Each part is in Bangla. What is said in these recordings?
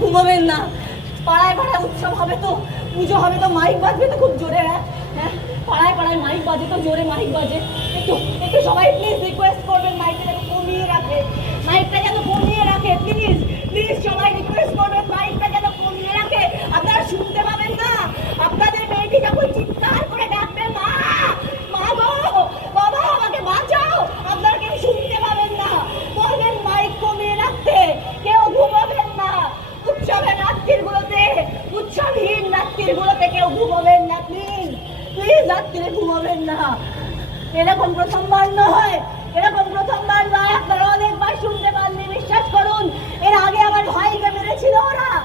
ঘুমাবেন না। পাড়ায় পাড়ায় উৎসব হবে তো, পুজো হবে তো, মাইক বাজবে তো খুব জোরে হ্যাঁ? হ্যাঁ? পাড়ায় পাড়ায় মাইক বাজে তো, জোরে মাইক বাজে। একটু একটু সবাই প্লিজ রিকোয়েস্ট করবেন মাইকটা কমি রাখে মাইকটা যেন কমিয়ে রাখে প্লিজ প্লিজ সবাই রিকোয়েস্ট করবেন মাইকটা যেন কমিয়ে রাখে আপনারা শুনতে পাবেন না আপনাদের মেয়েটি যখন চিৎকার করে ডাকবে মা মা গো বাবা আমাকে বাঁচাও আপনারা কেউ শুনতে পাবেন না বলবেন মাইক কমিয়ে রাখতে কেউ ঘুমাবেন না উৎসবের রাত্রিগুলোতে উৎসবহীন রাত্রিগুলোতে কেউ ঘুমাবেন না প্লিজ প্লিজ রাত্রিরে ঘুমাবেন না। এরকম প্রথমবার নয় এরকম প্রথমবার নয় আপনারা অনেকবার শুনতে পাননি, বিশ্বাস করুন, এর আগে আমার ভাইকে মেরেছিল ওরা।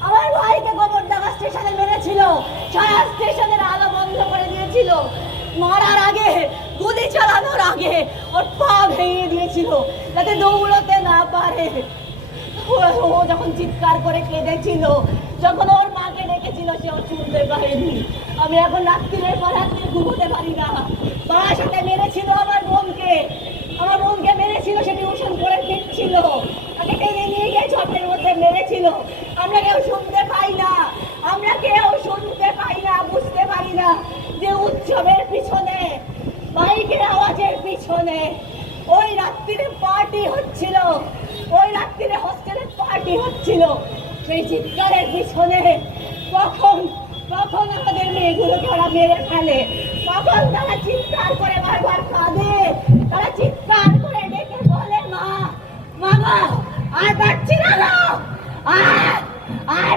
আমার ভাইকে গোবরডাঙ্গা স্টেশনে মেরেছিল, ছায়া স্টেশনের আলো বন্ধ করে দিয়েছিল। মারার আগে, গুলি চালানোর আগে ওর পা ভেঙে দিয়েছিল, যাতে দৌড়তে না পারে। ও- যখন চিৎকার করে কেঁদেছিল, যখন ওর ও শুনতে পারেনি। আমি এখন রাত্রিরের পর রাত্রি ঘুমোতে পারি না। মার সাথে মেরেছিল আমার বোনকে। আমার বোনকে মেরেছিল সে টিউশন করে ফিরছিল। তাকে টেনে নিয়ে গিয়ে ছটের মধ্যে মেরেছিল। আমরা কেউ শুনতে পাই না। আমরা কেউ শুনতে পাই না, বুঝতে পারি না যে উৎসবের পিছনে, মাইকের আওয়াজের পিছনে ওই রাত্রিরে পার্টি হচ্ছিল। ওই রাত্রিরে হোস্টেলে পার্টি হচ্ছিল। সেই চিৎকারের পিছনে কখন কখন আমাদের মেয়েগুলো তারা মেরে ফেলে। কখন তারা চিৎকার করে বারবার কাঁদে। তারা চিৎকার করে ডেকে বলে, মা মা আর পাচ্ছি না আর আর